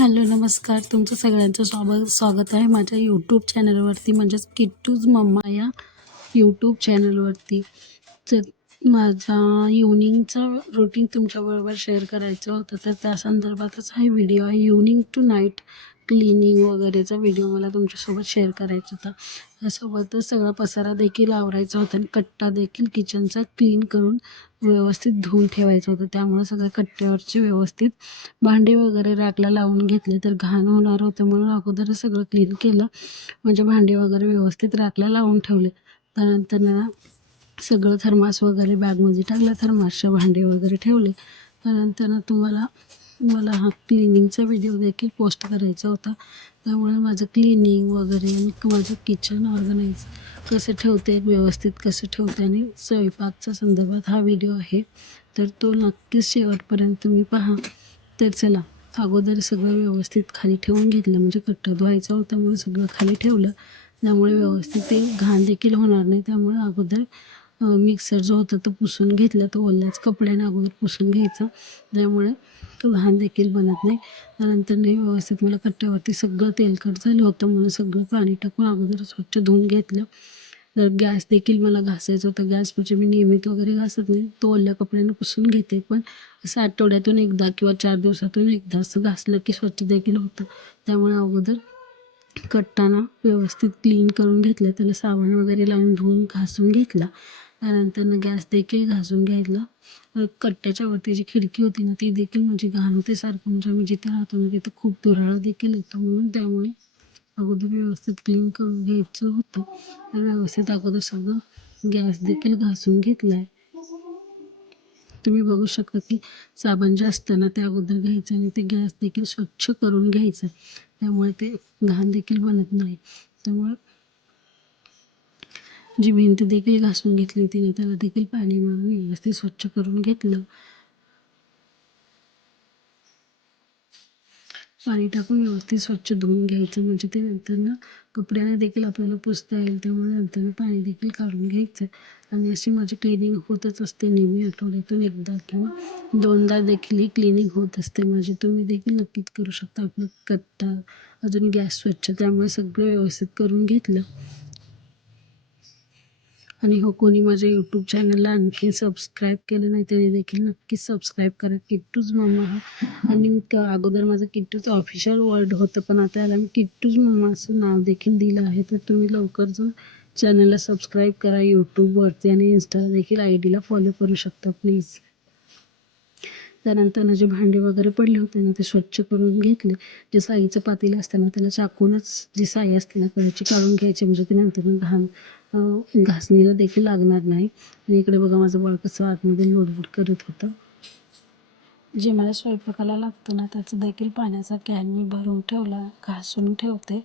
Hello नमस्कार. तुमचं सगळ्यांचं स्वागत स्वागत आहे माझ्या यूट्यूब चॅनलवरती म्हणजेच किट्टूज मम्मा या यूट्यूब चॅनलवरती तर माझा इवनिंगचं रुटीन तुमच्याबरोबर शेअर करायचं होतं. तर त्या संदर्भातच हा व्हिडिओ आहे इवनिंग टू नाईट क्लिनिंग वगैरेचा व्हिडिओ मला तुमच्यासोबत शेअर करायचा होता. त्यासोबतच सगळा पसारा देखील आवरायचा होता आणि कट्टा देखील किचनचा क्लीन करून व्यवस्थित धुवून ठेवायचं होतं. त्यामुळे सगळ्या कट्ट्यावरचे व्यवस्थित भांडे वगैरे रॅकला लावून घेतले तर घाण होणार होतं म्हणून अगोदर सगळं क्लीन केलं. म्हणजे भांडे वगैरे व्यवस्थित रॅकला लावून ठेवले. त्यानंतर ना सगळं थर्मास वगैरे बॅगमध्ये टाकलं थर्मासचे भांडे वगैरे ठेवले. त्यानंतर ना तुम्हाला मला हा क्लिनिंगचा व्हिडिओ देखील पोस्ट करायचा होता. त्यामुळे माझं क्लिनिंग वगैरे आणि माझं किचन ऑर्गनाईज कसं ठेवते व्यवस्थित कसं ठेवते आणि स्वयंपाकच्या संदर्भात हा व्हिडिओ आहे. तर तो नक्कीच शेवटपर्यंत तुम्ही पहा. तर चला अगोदर सगळं व्यवस्थित खाली ठेवून घेतलं. म्हणजे कट्टा धुवायचा होता म्हणून सगळं खाली ठेवलं. त्यामुळे व्यवस्थित ते घाण देखील होणार नाही. त्यामुळे अगोदर मिक्सर जो होता तो पुसून घेतला. तो ओल्याच कपड्याने अगोदर पुसून घ्यायचा. त्यामुळे तो घाण देखील बनत नाही. त्यानंतर नाही व्यवस्थित मला कट्ट्यावरती सगळं तेलकट झालं होतं. म्हणून सगळं पाणी टाकून अगोदर स्वच्छ धुवून घेतलं. तर गॅस देखील मला घासायचा होता. गॅस म्हणजे मी नियमित वगैरे घासत नाही. तो ओल्या कपड्यानं पुसून घेते. पण असं आठवड्यातून एकदा किंवा चार दिवसातून एकदा असं घासलं की स्वच्छ देखील होतं. त्यामुळे अगोदर कट्टाना व्यवस्थित क्लीन करून घेतलं. त्याला साबण वगैरे लावून धुवून घासून घेतला. त्यानंतर गॅस देखील घासून घ्यायला कट्ट्याच्या वरती जी खिडकी होती ना ती देखील म्हणजे घाण होते सारखं म्हणजे आम्ही जिथे राहतो ना तिथं खूप दुराळा देखील येतो. म्हणून त्यामुळे अगोदर व्यवस्थित क्लीन करून घ्यायचं होतं. तर व्यवस्थित अगोदर सगळं गॅस देखील घासून घेतला आहे तुम्ही बघू शकता की साबण जे असतं ना ते अगोदर घ्यायचं आणि ते गॅस देखील स्वच्छ करून घ्यायचं. त्यामुळे ते घाण देखील बनत नाही. त्यामुळे जी भिंत देखील घासून घेतली होती ना त्याला देखील पाणी मारून व्यवस्थित स्वच्छ करून घेतलं. पाणी टाकून व्यवस्थित स्वच्छ धुवून घ्यायचं. म्हणजे ते नंतर ना कपड्याने देखील आपल्याला पुसता येईल त्यामुळे नंतर पाणी देखील काढून घ्यायचं. आणि अशी माझी क्लिनिंग होतच असते नेहमी आठवड्यातून एकदा किंवा दोनदा देखील ही क्लिनिंग होत असते माझी. तुम्ही देखील नक्कीच करू शकता. आपलं कट्टा अजून गॅस स्वच्छ त्यामुळे सगळं व्यवस्थित करून घेतलं. आणि हो कोणी माझ्या यूट्यूब चॅनलला आणखी सबस्क्राईब केलं नाही त्याने देखील नक्कीच सबस्क्राईब करा. किट्टूज मम्मा हा. आणि अगोदर माझं किट्टूचं ऑफिशियल वर्ड होतं पण आता याला मी किट्टूज मम्मा असं नाव देखील दिलं आहे. तर तुम्ही लवकर जाऊन चॅनलला सबस्क्राईब करा यूट्यूबवरती आणि इन्स्टा देखील आय डीला फॉलो करू शकता प्लीज त्यानंतर जे भांडे वगैरे पडले होते ना ते स्वच्छ करून घेतले. जे साईचं पातेलं असतं ना त्याला चाकूनच जी साई असते ना त्याची काढून घ्यायची. म्हणजे ते नंतर घाण घासणीला देखील लागणार नाही. आणि इकडे बघा माझं बाळ कसं आतमध्ये लोडबुड करत होतं. जे मला स्वयंपाकाला लागतं ना त्याचं देखील पाण्याचा कॅन मी भरून ठेवला घासून ठेवते.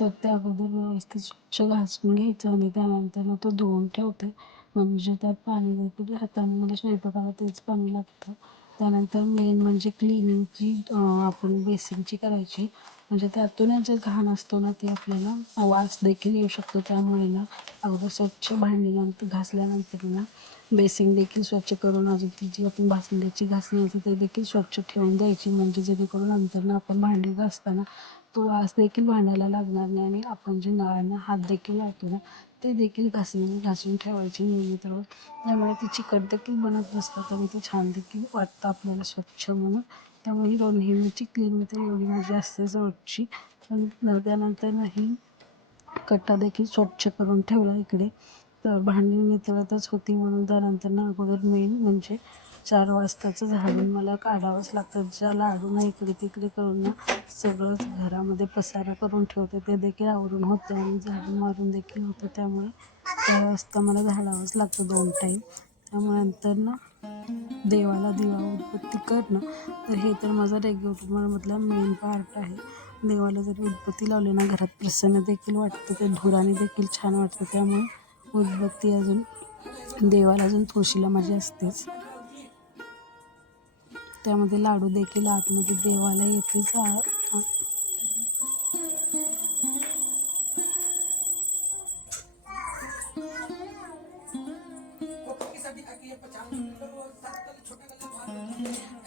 तर त्या अगोदर व्यवस्थित स्वच्छ घासून घ्यायचं आणि त्यानंतर मग तो धुवून ठेवते. म्हणजे त्यात पाणी देखील हाताने मला स्वयंपाकाला तेच पाणी लागतं. त्यानंतर मेन म्हणजे क्लिनिंगची आपण बेसिनची करायची. म्हणजे त्यातूनच जे घाण असतो ना ते आपल्याला वास देखील येऊ शकतो. त्यामुळे ना अगोदर स्वच्छ भांडी नंतर घासल्यानंतर ना बेसिन देखील स्वच्छ करून अजून ती जी आपण भासंड्याची घासणी असते ते देखील स्वच्छ ठेवून द्यायची. म्हणजे जेणेकरून नंतर ना आपण भांडी घासताना तो वास देखील भांड्याला लागणार नाही आणि आपण जे नळांना हात देखील लावतो ना ते देखील घासणी घासून ठेवायची नियमित रोज. त्यामुळे ती चिकट देखील बनत नसतात आणि ते छान देखील वाटतं आपल्याला स्वच्छ म्हणून. त्यामुळे ही नेहमीची क्लीन तर एवढी माझी असते रोजची. पण त्यानंतर नाही कट्टा देखील स्वच्छ करून ठेवला इकडे. तर भांडी नितळतच होती म्हणून त्यानंतर ना अगोदर मेन म्हणजे चार वाजताचं झाडून मला काढावंच लागतं. ज्या लाडू ना इकडे तिकडे करून ना सगळंच घरामध्ये पसारा करून ठेवते. ते देखील आवरून होतं आणि झाडून मारून देखील होतं. त्यामुळे चार वाजता मला झाडावंच लागतं दोन टाईम त्यामुळे नंतर ना देवाला दिवा उदबत्ती करणं तर हे तर माझा रेग्युलरमधला मेन पार्ट आहे. देवाला जर उदबत्ती लावली ना घरात प्रसन्न देखील वाटतं. ते धुराने देखील छान वाटतं. त्यामुळे उदबत्ती अजून देवाला अजून तुळशीला माझी असतेच. त्यामध्ये लाडू देखील आतमध्ये देवाला येतेच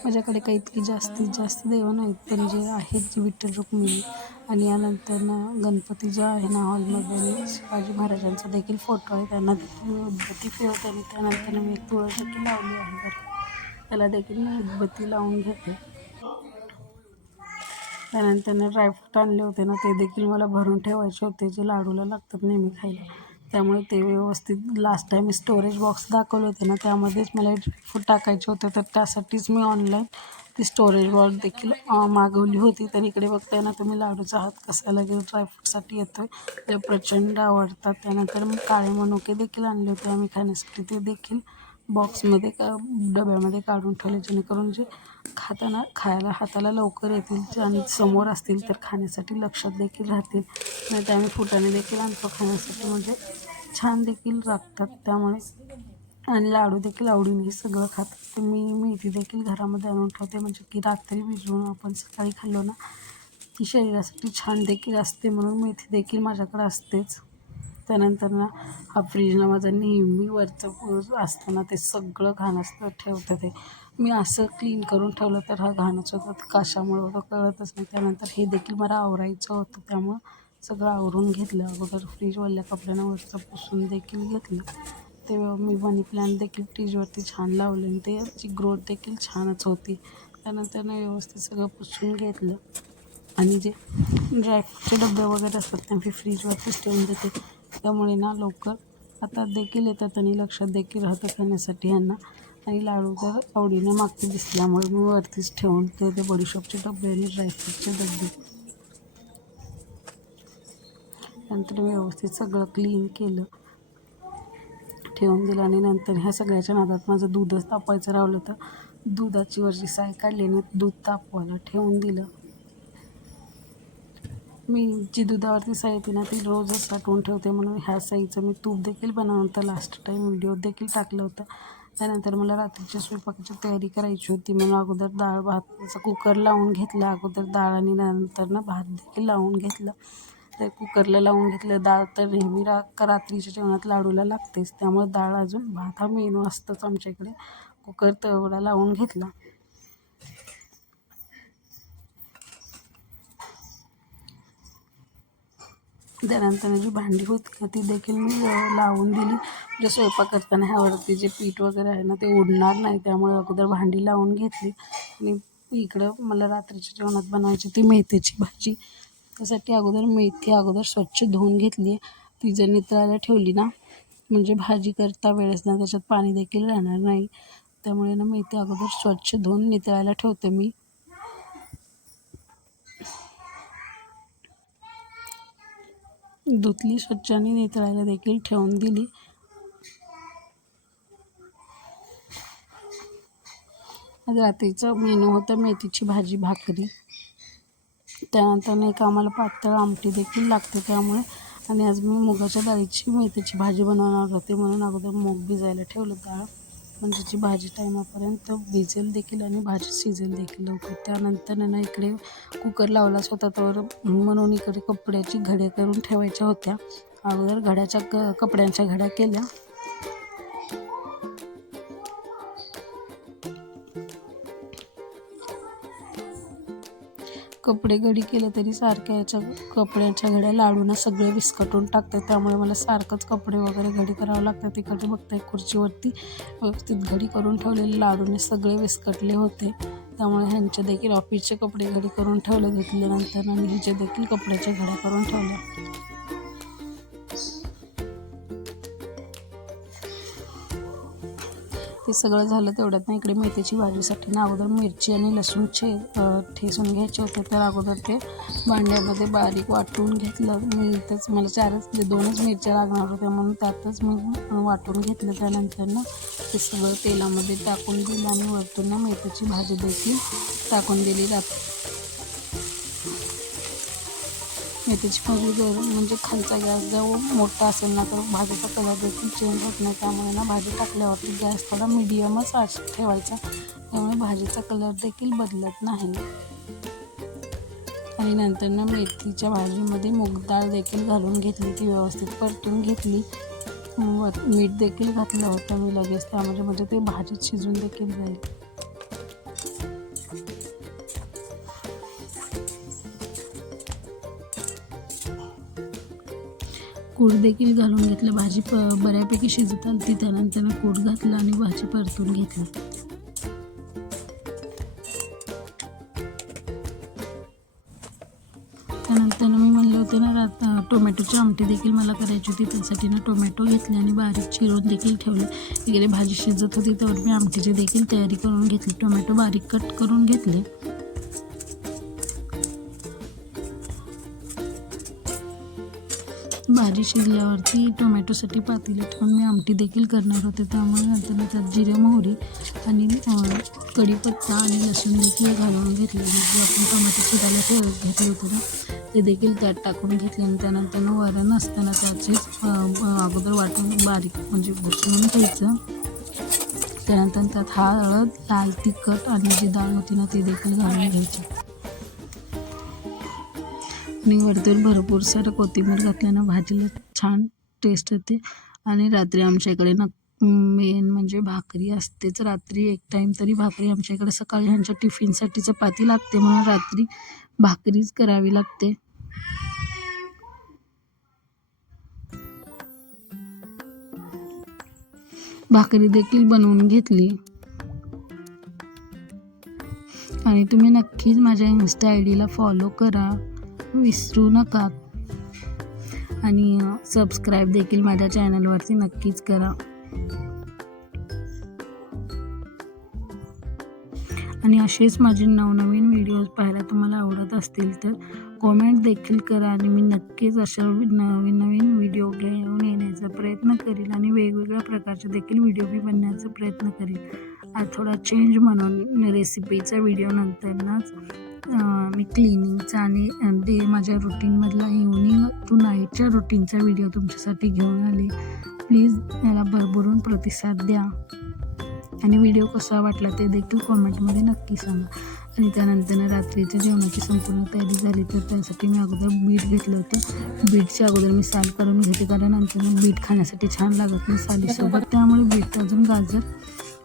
माझ्याकडे काही इतकी जास्तीत जास्त देवं नाहीत पण जे आहेत जे विठ्ठल रुक्मिणी आणि यानंतर ना गणपती जे आहे ना हॉलमध्ये शिवाजी महाराजांचा देखील फोटो आहे. त्यांना देखील मी उदबत्ती आणि त्यानंतर मी एक तुळस देखील लावली आहे. बरं त्याला देखील मी उदबत्ती लावून घेते. त्यानंतर ड्रायफ्रूट आणले होते ना ते देखील मला भरून ठेवायचे होते जे लाडूला लागतात नेहमी खायला. त्यामुळे ते व्यवस्थित लास्ट टाईम स्टोरेज बॉक्स दाखवले होते ना त्यामध्येच मला ड्रायफ्रूट टाकायचे होते. तर त्यासाठीच मी ऑनलाईन ती स्टोरेज बॉक्स देखील मागवली होती. तर इकडे बघताय ना तुम्ही लाडूचा हात कसा लगेच ड्रायफ्रूटसाठी येतो ते प्रचंड आवडतात. त्यानंतर मी काळे मनुके देखील आणले होते आम्ही खाण्यासाठी. ते देखील बॉक्समध्ये का डब्यामध्ये काढून ठेवले जेणेकरून जे खाताना खायला हाताला लवकर येतील आणि समोर असतील तर खाण्यासाठी लक्षात देखील राहतील. नाही तर आम्ही फुटाने देखील आणतो खाण्यासाठी. म्हणजे छान देखील लागतात त्यामुळे. आणि लाडू देखील आवडीने सगळं खातात तर मी मेथी देखील घरामध्ये आणून ठेवते. म्हणजे की रात्री भिजवून आपण सकाळी खाल्लो ना ती शरीरासाठी छान देखील असते म्हणून मेथी देखील माझ्याकडे असतेच. त्यानंतर ना हा फ्रीजला माझा नेहमी वरचं असताना असतं ना ते सगळं घाण असतं ठेवतं ते. मी असं क्लीन करून ठेवलं तर हा घाणच होतं ते होतं कळतच नाही. त्यानंतर हे देखील मला आवरायचं होतं त्यामुळं सगळं आवरून घेतलं. अगोदर फ्रीज वरल्या कपड्यानं वरचं पुसून देखील घेतलं. ते मी मनी प्लॅन देखील फ्रीजवरती छान लावले आणि त्याची ग्रोथ देखील छानच होती. त्यानंतर व्यवस्थित सगळं पुसून घेतलं. आणि जे ड्रायफ्रूटचे डबे वगैरे असतात ते मी फ्रीजवरतीच ठेवून देते. त्यामुळे ना लवकर आता देखील येतात आणि लक्षात देखील राहतं खाण्यासाठी ह्यांना आणि लाडू तर आवडीने मागते दिसल्यामुळे मी वरतीच ठेवून ते ते बडीशॉपचे डबे आणि ड्रायफ्रूटचे डबे. नंतर मी व्यवस्थित सगळं क्लीन केलं. ठेवून दिलं आणि नंतर ह्या सगळ्याच्या नादात माझं दूधच तापवायचं राहिलं तर दुधाची वरची साय काढली आणि दूध तापवायला ठेवून दिलं. मी जी दुधावरती साई येते ना ती रोजच साठवून ठेवते. म्हणून ह्या साईचं मी तूप देखील बनवलं होतं. लास्ट टाईम व्हिडिओ देखील टाकलं होतं. त्यानंतर मला रात्रीच्या स्वयंपाकाची तयारी करायची होती. म्हणून अगोदर डाळ भाताचा कुकर लावून घेतला. अगोदर डाळ आणि नंतर ना भात देखील लावून घेतलं. ते कुकरला लावून घेतलं. डाळ तर नेहमी रा रात्रीच्या जेवणात लाडूला लागतेच. त्यामुळे डाळ अजून भात हा मेनू असतोच आमच्या इकडे कुकर तेवढा लावून घेतला. त्यानंतर जी भांडी होती का ती देखील मी लावून दिली. म्हणजे स्वयंपाक करताना ह्यावरती जे पीठ वगैरे आहे ना ते उडणार नाही. त्यामुळे अगोदर भांडी लावून घेतली. आणि इकडं मला रात्रीच्या जेवणात बनवायची ती मेथीची भाजी. त्यासाठी अगोदर मेथी अगोदर स्वच्छ धुवून घेतली ती जर नितळायला ठेवली ना म्हणजे भाजी करता वेळेस ना त्याच्यात पाणी देखील राहणार नाही. त्यामुळे ना मेथी अगोदर स्वच्छ धुवून नितळायला ठेवते मी. धुतली स्वच्छ आणि नितळायला देखील ठेवून दिली. आज रात्रीचा मेनू होता मेथीची भाजी भाकरी. त्यानंतर एक आम्हाला पातळ आमटी देखील लागते त्यामुळे. आणि आज मी मुगाच्या डाळीची मेथीची भाजी बनवणार होते म्हणून अगोदर मूग भिजायला ठेवलं डाळ म्हणजे जी भाजी टायमापर्यंत भिजेल देखील आणि भाजी शिजेल देखील लवकर. त्यानंतर ना इकडे कुकर लावलाच होता तर म्हणून इकडे कपड्याची घड्या करून ठेवायच्या होत्या. अगोदर घड्याच्या क कपड्यांच्या घड्या केल्या. कपडे घडी केले तरी सारख्या याच्या कपड्यांच्या घड्या लाडून सगळे विस्कटून टाकतात. त्यामुळे मला सारखंच कपडे वगैरे घडी करावं लागतं. तिकडे बघताय खुर्चीवरती व्यवस्थित घडी करून ठेवलेले लाडूने सगळे विस्कटले होते. त्यामुळे ह्यांचे देखील ऑफिसचे कपडे घडी करून ठेवले. घेतल्यानंतर आणि हिचे देखील कपड्याच्या घड्या करून ठेवल्या. सगळं झालं तेवढ्यात ना इकडे मेथीची भाजीसाठी ना अगोदर मिरची आणि लसूणचे अ, घ्यायचे होते. तर अगोदर ते भांड्यामध्ये बारीक वाटून घेतलं. मी इथंच मला चारच म्हणजे दोनच मिरच्या लागणार होत्या म्हणून त्यातच मी वाटून घेतलं. त्यानंतर ना ते सगळं तेलामध्ये टाकून दिलं आणि वरतून ना मेथीची भाजी देखील टाकून दिली जाते. मेथीची भाजी जर म्हणजे खालचा गॅस जर मोठा असेल ना तर भाजीचा कलर देखील चेंज होत नाही. त्यामुळे ना भाजी टाकल्यावरती गॅस थोडा मिडियमच आज ठेवायचा. त्यामुळे भाजीचा कलर देखील बदलत नाही. आणि नंतर ना मेथीच्या भाजीमध्ये मूगडाळ देखील घालून घेतली. ती व्यवस्थित परतून घेतली. मीठ देखील घातलं होतं मी लगेच. त्यामध्ये म्हणजे ते भाजीत शिजून देखील जाईल. कूट देखील घालून घेतलं. भाजी प बऱ्यापैकी शिजत आली ती त्यानंतर कूट घातलं आणि भाजी परतून घेतली. त्यानंतर मी म्हणले होते ना रात टोमॅटोची आमटी देखील मला करायची होती. त्यासाठी ना टोमॅटो घेतले आणि बारीक चिरून देखील ठेवले. इकडे भाजी शिजत होती त्यावर मी आमटीची देखील तयारी करून घेतली. टोमॅटो बारीक कट करून घेतले. भाजी शिजल्यावरती टोमॅटोसाठी पातेलं ठेवून मी आमटी देखील करणार होते. त्यामुळे नंतर त्यात जिरे मोहरी आणि कढीपत्ता आणि लसूण देखील घालून घेतले. जे आपण टोमॅटो शिजायला ठेव घेतलं होतं ना ते देखील त्यात टाकून घेतले आणि त्यानंतर वरण असताना त्याचेच अगोदर वाटून बारीक म्हणजे घुसळून घ्यायचं. त्यानंतर त्यात हळद लाल तिखट आणि जी डाळ होती ना ती देखील घालून घ्यायची. आणि वरतून भरपूर सारं कोथिंबीर घातल्यानं भाजीला छान टेस्ट येते. आणि रात्री आमच्या इकडे ना मेन म्हणजे भाकरी असतेच. रात्री एक टाईम तरी भाकरी आमच्या इकडे सकाळी ह्यांच्या टिफिनसाठी चपाती लागते. म्हणून रात्री भाकरीच करावी लागते. भाकरी देखील बनवून घेतली. आणि तुम्ही नक्कीच माझ्या इन्स्टा आय डीला फॉलो करा. विसरू नका. आणि सबस्क्राईब देखील माझ्या चॅनलवरती नक्कीच करा. आणि असेच माझे नवनवीन व्हिडिओज पाहायला तुम्हाला आवडत असतील तर कॉमेंट देखील करा आणि मी नक्कीच अशा नवीन नवीन व्हिडिओ घेऊन येण्याचा प्रयत्न करेल आणि वेगवेगळ्या प्रकारचे देखील व्हिडिओ मी बनण्याचा प्रयत्न करेल. आज थोडा चेंज म्हणून रेसिपीचा व्हिडिओ नंतरनंच मी क्लिनिंगचा आणि डे माझ्या रुटीनमधला इव्हनिंग टू नाईटच्या रुटीनचा व्हिडिओ तुमच्यासाठी घेऊन आले. प्लीज याला भरभरून प्रतिसाद द्या. आणि व्हिडिओ कसा वाटला ते देखील कॉमेंटमध्ये नक्की सांगा. आणि त्यानंतर रात्रीच्या जेवणाची संपूर्ण तयारी झाली तर त्यासाठी मी अगोदर बीट घेतलं होतं. बीटच्या अगोदर मी साल करून घेते कारण नंतर बीट खाण्यासाठी छान लागत नाही सालीसोबत. त्यामुळे बीट अजून गाजर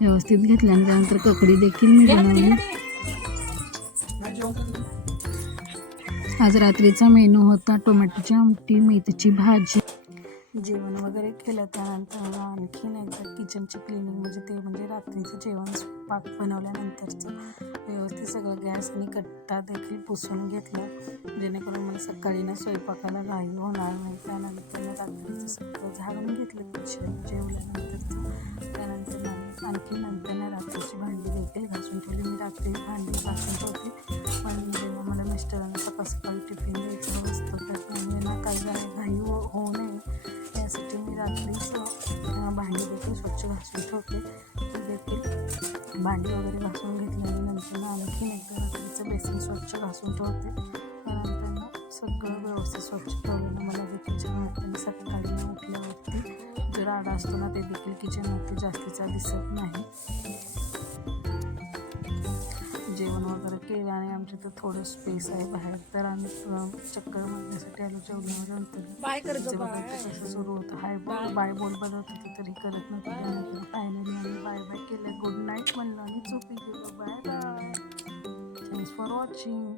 व्यवस्थित घेतल्यानंतर त्यानंतर ककडी देखील मी बनवली. आज रात्रीचा मेनू होता टोमॅटोची आमटी मेथीची भाजी. जेवण वगैरे केलं त्यानंतर आणखीन एकदा किचनची क्लिनिंग म्हणजे ते म्हणजे रात्रीचं जेवण पाक बनवल्यानंतरचं व्यवस्थित सगळं गॅस आणि कट्टा देखील पुसून घेतलं. जेणेकरून मला सकाळी ना स्वयंपाकाला घाई होणार नाही. त्यानंतर मी रात्रीचं सगळं झाडून घेतलं किचन जेवल्यानंतरचं. त्यानंतर मी आणखी नंतर ना रात्रीची भांडी देखील घासून ठेवली. मी रात्री भांडी घासून ठेवते. पण जेव्हा मला मिस्टरांना सकाळ सकाळी टिफिन द्यायचं ठेवते त्यानंतर ना सगळं व्यवस्थित स्वच्छ ठेवलेलं. मला छान वाटतं आणि सकाळी ना उठल्यावरती जो राडा असतो ना ते देखील किचनवरती जास्तीचा दिसत नाही. जेवण वगैरे केलं आणि आमच्या इथं थोडं स्पेस आहे बाहेर. तर आम्ही चक्कर मारण्यासाठी आलो. तिचं बघायचं कसं सुरू होतं. हाय बोल बाय. बोल बनवत होती तरी करत नव्हती. त्यानंतर फायनली आम्ही बाय बाय केलं. गुड नाईट म्हणलं आणि चुकी गेलो. Bye bye. Thanks for watching